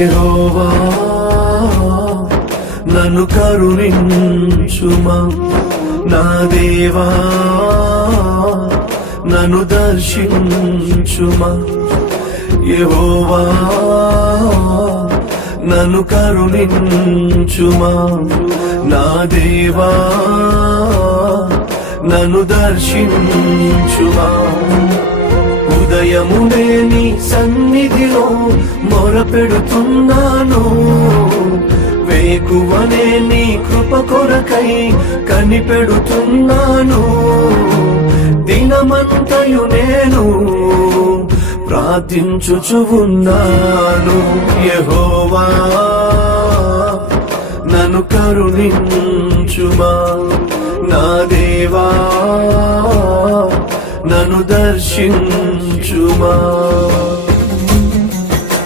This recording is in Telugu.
యెహోవా నన్ను కరుణించుమా, నా దేవా నన్ను దర్శించుమా. యెహోవా నన్ను కరుణించుమా, నా దేవా నన్ను దర్శించుమా. ఉదయమునే నీ సన్నిధిలో మొరపెడుతున్నాను, వేకువనే నీ కృప కొరకై కనిపెడుతున్నాను. దినమంతయు నేను ప్రార్థించుచు ఉన్నాను. యెహోవా నన్ను కరుణించుమా, నా దేవా నన్ను దర్శించుమా.